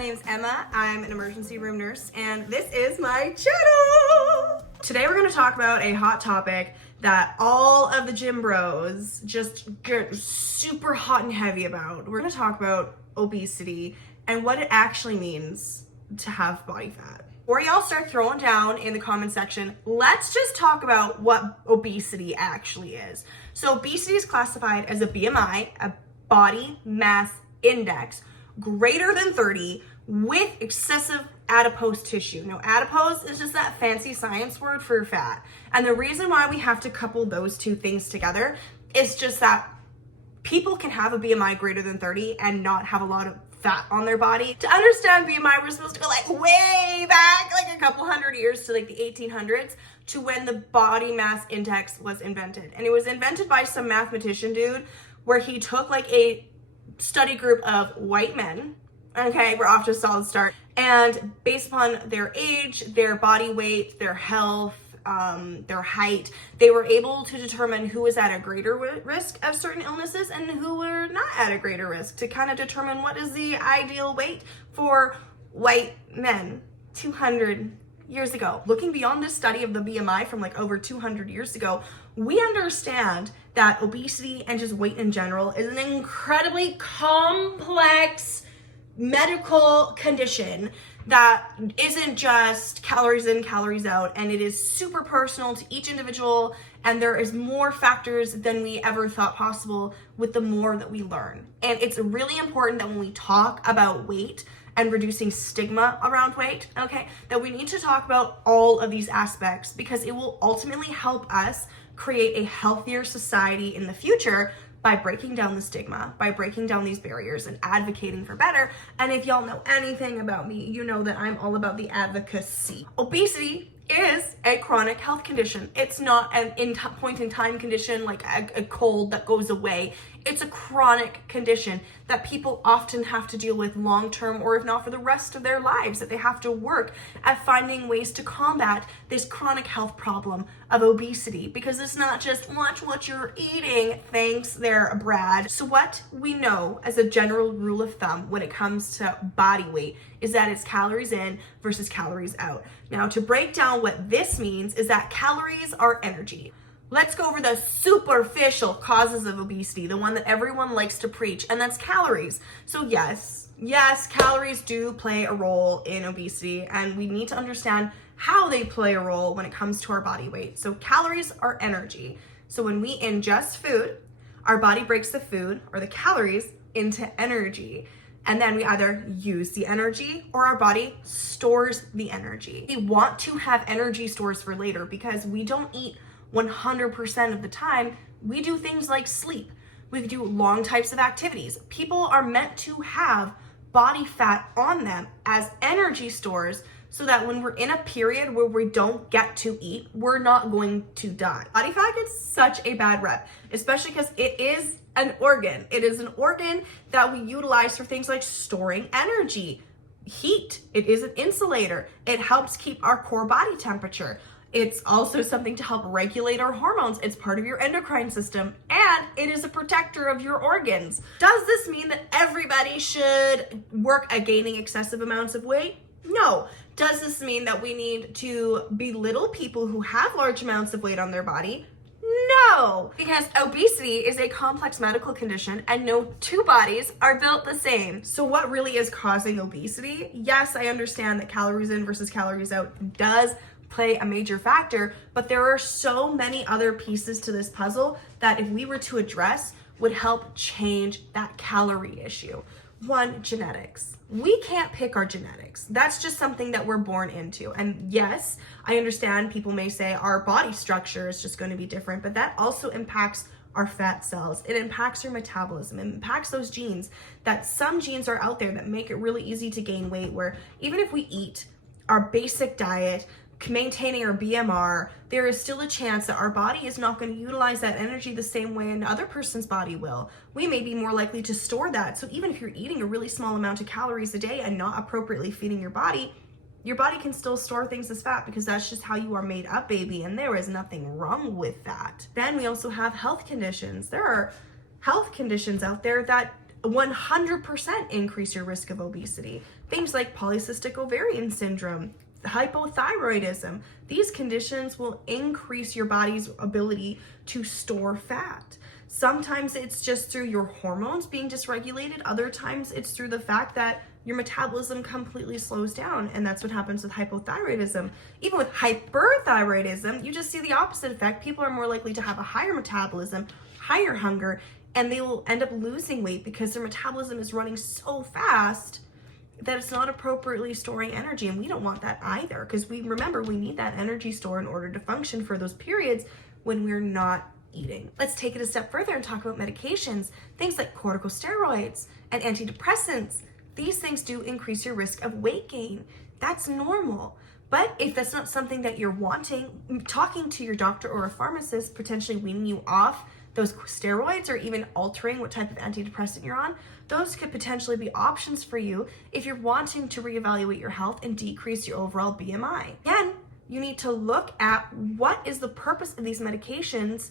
name's Emma. I'm an emergency room nurse, and this is my channel. Today we're gonna talk about a hot topic that all of the gym bros just get super hot and heavy about. We're gonna talk about obesity and what it actually means to have body fat. Before y'all start throwing down in the comment section, let's just talk about what obesity actually is. So obesity is classified as a BMI, a body mass index, greater than 30 with excessive adipose tissue. Now, adipose is just that fancy science word for fat. And the reason why we have to couple those two things together is just that people can have a BMI greater than 30 and not have a lot of fat on their body. To understand BMI, we're supposed to go like way back, like a couple hundred years to like the 1800s, to when the body mass index was invented. And it was invented by some mathematician dude where he took like a study group of white men. Okay, we're off to a solid start. And based upon their age, their body weight, their health, their height, they were able to determine who was at a greater risk of certain illnesses and who were not at a greater risk, to kind of determine what is the ideal weight for white men 200 years ago. Looking beyond this study of the BMI from like over 200 years ago, we understand that obesity and just weight in general is an incredibly complex medical condition that isn't just calories in, calories out, and it is super personal to each individual, and there is more factors than we ever thought possible with the more that we learn. And it's really important that when we talk about weight and reducing stigma around weight, okay, that we need to talk about all of these aspects, because it will ultimately help us create a healthier society in the future by breaking down the stigma, by breaking down these barriers and advocating for better. And if y'all know anything about me, you know that I'm all about the advocacy. Obesity is a chronic health condition. It's not an point in time condition like a cold that goes away. It's a chronic condition that people often have to deal with long term, or if not for the rest of their lives, that they have to work at finding ways to combat this chronic health problem of obesity, because it's not just watch what you're eating. Thanks there, Brad. So what we know as a general rule of thumb when it comes to body weight is that it's calories in versus calories out. Now, to break down what this means is that calories are energy. Let's go over the superficial causes of obesity, the one that everyone likes to preach, and that's calories. So yes, calories do play a role in obesity, and we need to understand how they play a role when it comes to our body weight. So calories are energy. So when we ingest food, our body breaks the food or the calories into energy. And then we either use the energy or our body stores the energy. We want to have energy stores for later, because we don't eat 100% of the time. We do things like sleep. We do long types of activities. People are meant to have body fat on them as energy stores, so that when we're in a period where we don't get to eat, we're not going to die. Body fat gets such a bad rep, especially because it is an organ. It is an organ that we utilize for things like storing energy, heat. It is an insulator. It helps keep our core body temperature. It's also something to help regulate our hormones. It's part of your endocrine system, and it is a protector of your organs. Does this mean that everybody should work at gaining excessive amounts of weight? No. Does this mean that we need to belittle people who have large amounts of weight on their body? No, because obesity is a complex medical condition and no two bodies are built the same. So what really is causing obesity? Yes, I understand that calories in versus calories out does play a major factor, but there are so many other pieces to this puzzle that if we were to address would help change that calorie issue. One, genetics. We can't pick our genetics. That's just something that we're born into. And yes, I understand people may say our body structure is just going to be different, but that also impacts our fat cells. It impacts your metabolism. It impacts those genes. That some genes are out there that make it really easy to gain weight, where even if we eat our basic diet, maintaining our BMR, there is still a chance that our body is not going to utilize that energy the same way another person's body will. We may be more likely to store that. So even if you're eating a really small amount of calories a day and not appropriately feeding your body can still store things as fat, because that's just how you are made up, baby, and there is nothing wrong with that. Then we also have health conditions. There are health conditions out there that 100% increase your risk of obesity. Things like polycystic ovarian syndrome, hypothyroidism, these conditions will increase your body's ability to store fat. Sometimes it's just through your hormones being dysregulated. Other times it's through the fact that your metabolism completely slows down, and that's what happens with hypothyroidism. Even with hyperthyroidism, you just see the opposite effect. People are more likely to have a higher metabolism, higher hunger, and they will end up losing weight because their metabolism is running so fast that it's not appropriately storing energy. And we don't want that either, because we need that energy store in order to function for those periods when we're not eating. Let's take it a step further and talk about medications. Things like corticosteroids and antidepressants. These things do increase your risk of weight gain. That's normal. But if that's not something that you're wanting, talking to your doctor or a pharmacist, potentially weaning you off those steroids or even altering what type of antidepressant you're on, those could potentially be options for you if you're wanting to reevaluate your health and decrease your overall BMI. Again, you need to look at what is the purpose of these medications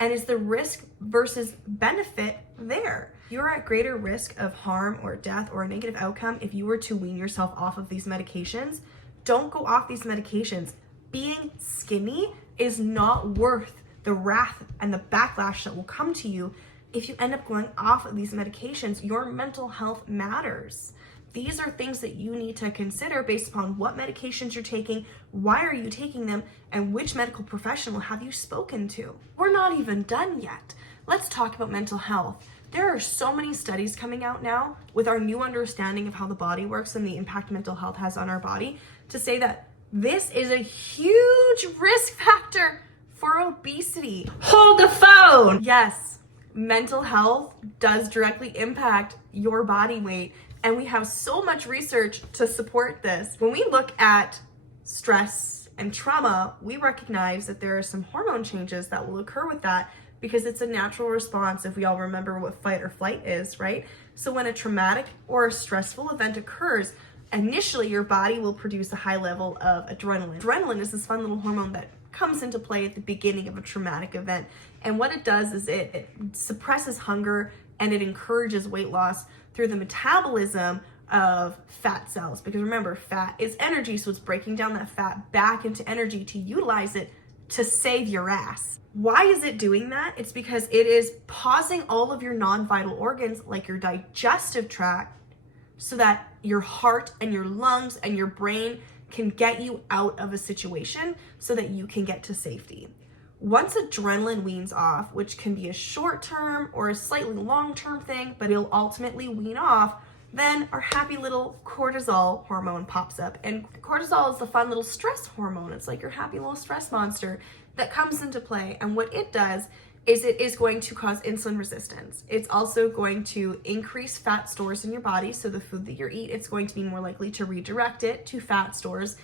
and is the risk versus benefit there. You're at greater risk of harm or death or a negative outcome if you were to wean yourself off of these medications. Don't go off these medications. Being skinny is not worth the wrath and the backlash that will come to you if you end up going off of these medications. Your mental health matters. These are things that you need to consider based upon what medications you're taking, why are you taking them, and which medical professional have you spoken to. We're not even done yet. Let's talk about mental health. There are so many studies coming out now with our new understanding of how the body works and the impact mental health has on our body to say that this is a huge risk factor for obesity. Hold the phone! Yes, mental health does directly impact your body weight, and we have so much research to support this. When we look at stress and trauma, we recognize that there are some hormone changes that will occur with that because it's a natural response if we all remember what fight or flight is, right? So when a traumatic or a stressful event occurs, initially your body will produce a high level of adrenaline. Adrenaline is this fun little hormone that comes into play at the beginning of a traumatic event. And what it does is it suppresses hunger and it encourages weight loss through the metabolism of fat cells. Because remember, fat is energy, so it's breaking down that fat back into energy to utilize it to save your ass. Why is it doing that? It's because it is pausing all of your non-vital organs like your digestive tract so that your heart and your lungs and your brain can get you out of a situation so that you can get to safety. Once adrenaline weans off, which can be a short-term or a slightly long-term thing, but it'll ultimately wean off, then our happy little cortisol hormone pops up. And cortisol is the fun little stress hormone. It's like your happy little stress monster that comes into play. And what it does is it is going to cause insulin resistance. It's also going to increase fat stores in your body. So the food that you eat, it's going to be more likely to redirect it to fat stores.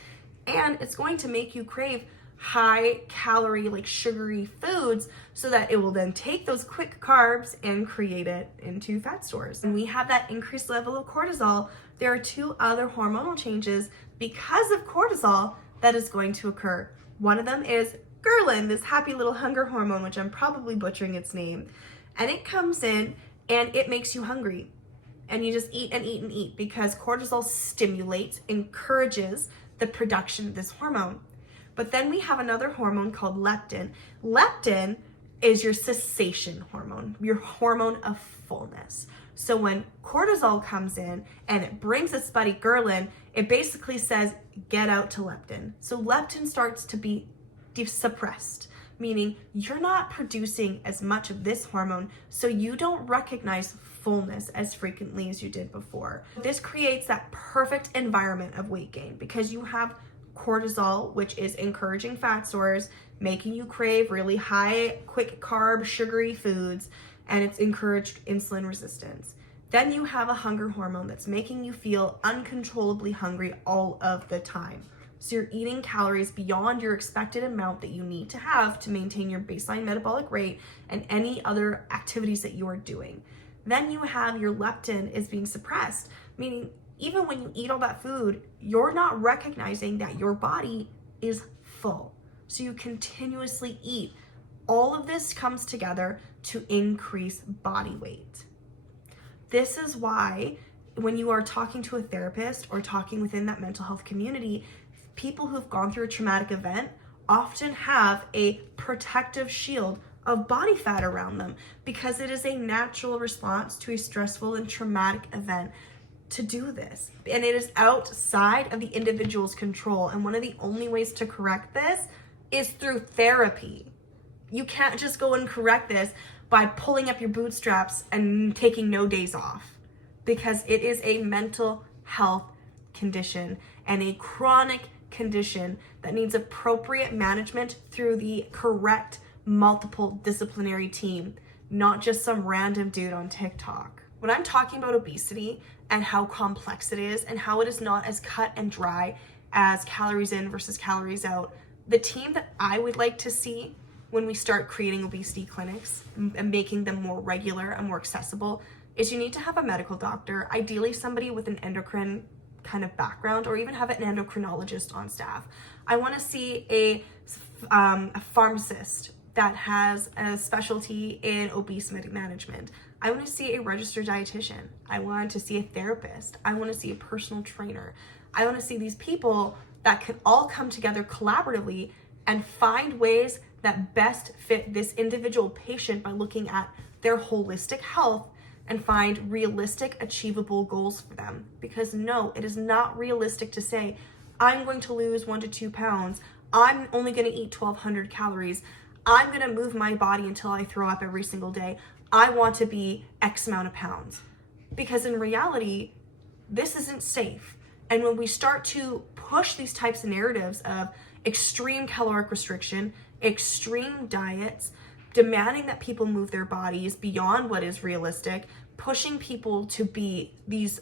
And it's going to make you crave high calorie, like sugary foods, so that it will then take those quick carbs and create it into fat stores. And we have that increased level of cortisol. There are two other hormonal changes because of cortisol that is going to occur. One of them is ghrelin, this happy little hunger hormone, which I'm probably butchering its name. And it comes in and it makes you hungry. And you just eat and eat and eat because cortisol stimulates, encourages the production of this hormone. But then we have another hormone called leptin. Leptin is your cessation hormone, your hormone of fullness. So when cortisol comes in and it brings its buddy ghrelin, it basically says, get out to leptin. So leptin starts to be suppressed, meaning you're not producing as much of this hormone, so you don't recognize fullness as frequently as you did before. This creates that perfect environment of weight gain because you have cortisol, which is encouraging fat stores, making you crave really high, quick carb, sugary foods, and it's encouraged insulin resistance. Then you have a hunger hormone that's making you feel uncontrollably hungry all of the time. So you're eating calories beyond your expected amount that you need to have to maintain your baseline metabolic rate and any other activities that you are doing. Then you have your leptin is being suppressed, meaning even when you eat all that food, you're not recognizing that your body is full. So you continuously eat. All of this comes together to increase body weight. This is why when you are talking to a therapist or talking within that mental health community, people who've gone through a traumatic event often have a protective shield of body fat around them because it is a natural response to a stressful and traumatic event to do this. And it is outside of the individual's control. And one of the only ways to correct this is through therapy. You can't just go and correct this by pulling up your bootstraps and taking no days off, because it is a mental health condition and a chronic condition that needs appropriate management through the correct multiple disciplinary team, not just some random dude on TikTok. When I'm talking about obesity and how complex it is and how it is not as cut and dry as calories in versus calories out, the team that I would like to see when we start creating obesity clinics and making them more regular and more accessible is you need to have a medical doctor, ideally somebody with an endocrine kind of background, or even have an endocrinologist on staff. I want to see a pharmacist that has a specialty in obese management. I want to see a registered dietitian. I want to see a therapist. I want to see a personal trainer. I want to see these people that can all come together collaboratively and find ways that best fit this individual patient by looking at their holistic health and find realistic, achievable goals for them. Because no, it is not realistic to say, I'm going to lose 1 to 2 pounds. I'm only going to eat 1,200 calories. I'm going to move my body until I throw up every single day. I want to be X amount of pounds. Because in reality, this isn't safe. And when we start to push these types of narratives of extreme caloric restriction, extreme diets, demanding that people move their bodies beyond what is realistic, pushing people to be these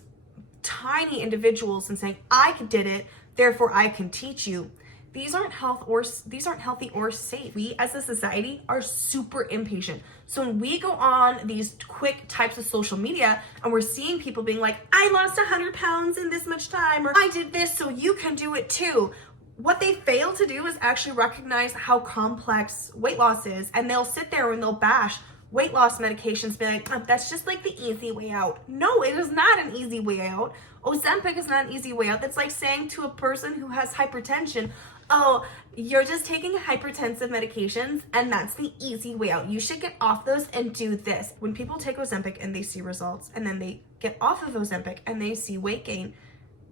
tiny individuals and saying, I did it, therefore I can teach you. These aren't healthy or safe. We as a society are super impatient. So when we go on these quick types of social media and we're seeing people being like, I lost 100 pounds in this much time, or I did this so you can do it too. What they fail to do is actually recognize how complex weight loss is, and they'll sit there and they'll bash weight loss medications, be like, oh, that's just like the easy way out. No, it is not an easy way out. Ozempic is not an easy way out. That's like saying to a person who has hypertension, oh, you're just taking hypertensive medications and that's the easy way out. You should get off those and do this. When people take Ozempic and they see results, and then they get off of Ozempic and they see weight gain,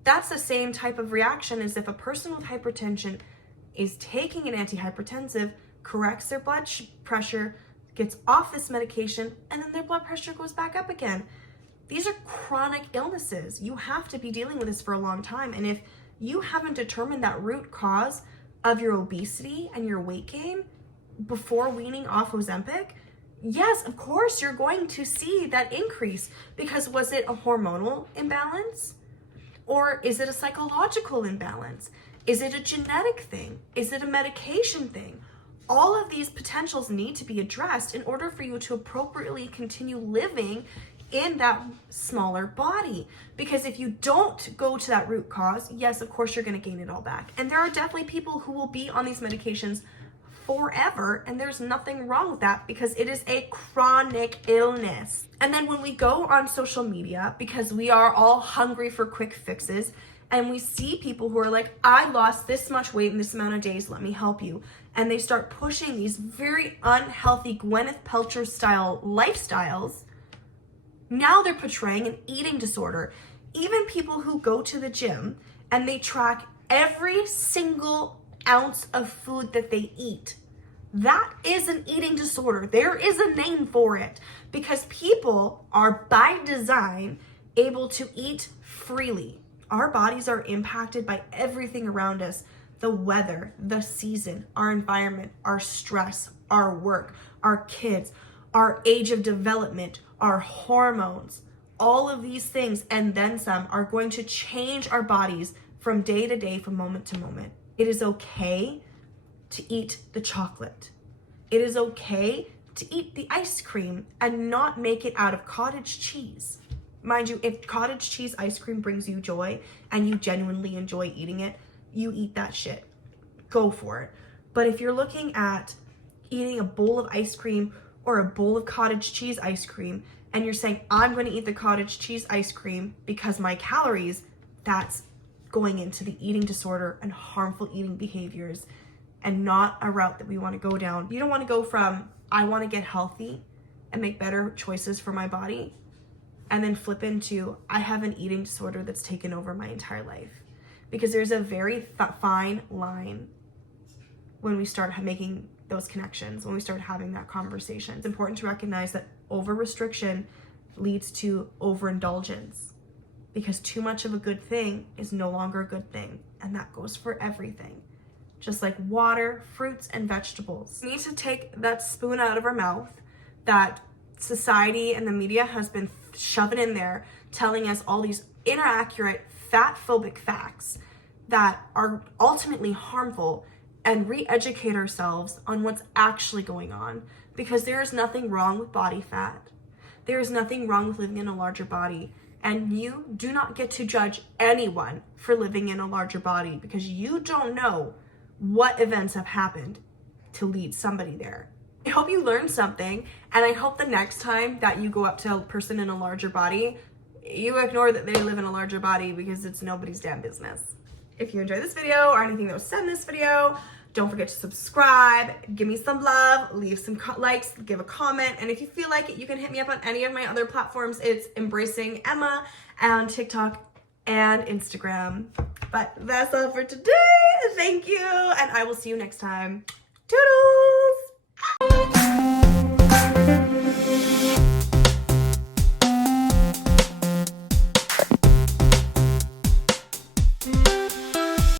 that's the same type of reaction as if a person with hypertension is taking an antihypertensive, corrects their blood pressure, gets off this medication, and then their blood pressure goes back up again. These are chronic illnesses. You have to be dealing with this for a long time. And if you haven't determined that root cause of your obesity and your weight gain before weaning off Ozempic, yes, of course, you're going to see that increase, because was it a hormonal imbalance? Or is it a psychological imbalance? Is it a genetic thing? Is it a medication thing? All of these potentials need to be addressed in order for you to appropriately continue living in that smaller body. Because if you don't go to that root cause, yes, of course, you're going to gain it all back. And there are definitely people who will be on these medications forever, and there's nothing wrong with that because it is a chronic illness. And then when we go on social media, because we are all hungry for quick fixes, and we see people who are like, I lost this much weight in this amount of days, let me help you. And they start pushing these very unhealthy Gwyneth Paltrow style lifestyles. Now they're portraying an eating disorder. Even people who go to the gym and they track every single ounce of food that they eat, that is an eating disorder. There is a name for it, because people are by design able to eat freely. Our bodies are impacted by everything around us: the weather, the season, our environment, our stress, our work, our kids, our age of development, our hormones. All of these things and then some are going to change our bodies from day to day, from moment to moment. It is okay to eat the chocolate. It is okay to eat the ice cream and not make it out of cottage cheese. Mind you, if cottage cheese ice cream brings you joy and you genuinely enjoy eating it, you eat that shit. Go for it. But if you're looking at eating a bowl of ice cream or a bowl of cottage cheese ice cream and you're saying, I'm going to eat the cottage cheese ice cream because my calories, that's going into the eating disorder and harmful eating behaviors, and not a route that we want to go down. You don't want to go from, I want to get healthy and make better choices for my body, and then flip into, I have an eating disorder that's taken over my entire life. Because there's a very fine line when we start making those connections, when we start having that conversation. It's important to recognize that over-restriction leads to overindulgence, because too much of a good thing is no longer a good thing, and that goes for everything. Just like water, fruits, and vegetables. We need to take that spoon out of our mouth that society and the media has been shoving in there, telling us all these inaccurate, fat-phobic facts that are ultimately harmful, and re-educate ourselves on what's actually going on. Because there is nothing wrong with body fat. There is nothing wrong with living in a larger body. And you do not get to judge anyone for living in a larger body, because you don't know what events have happened to lead somebody there. I hope you learned something, and I hope the next time that you go up to a person in a larger body, you ignore that they live in a larger body, because it's nobody's damn business. If you enjoyed this video or anything that was said in this video, don't forget to subscribe, give me some love, leave some likes, give a comment, and if you feel like it, you can hit me up on any of my other platforms. It's Embracing Emma on TikTok and Instagram. But that's all for today. Thank you, and I will see you next time. Toodles!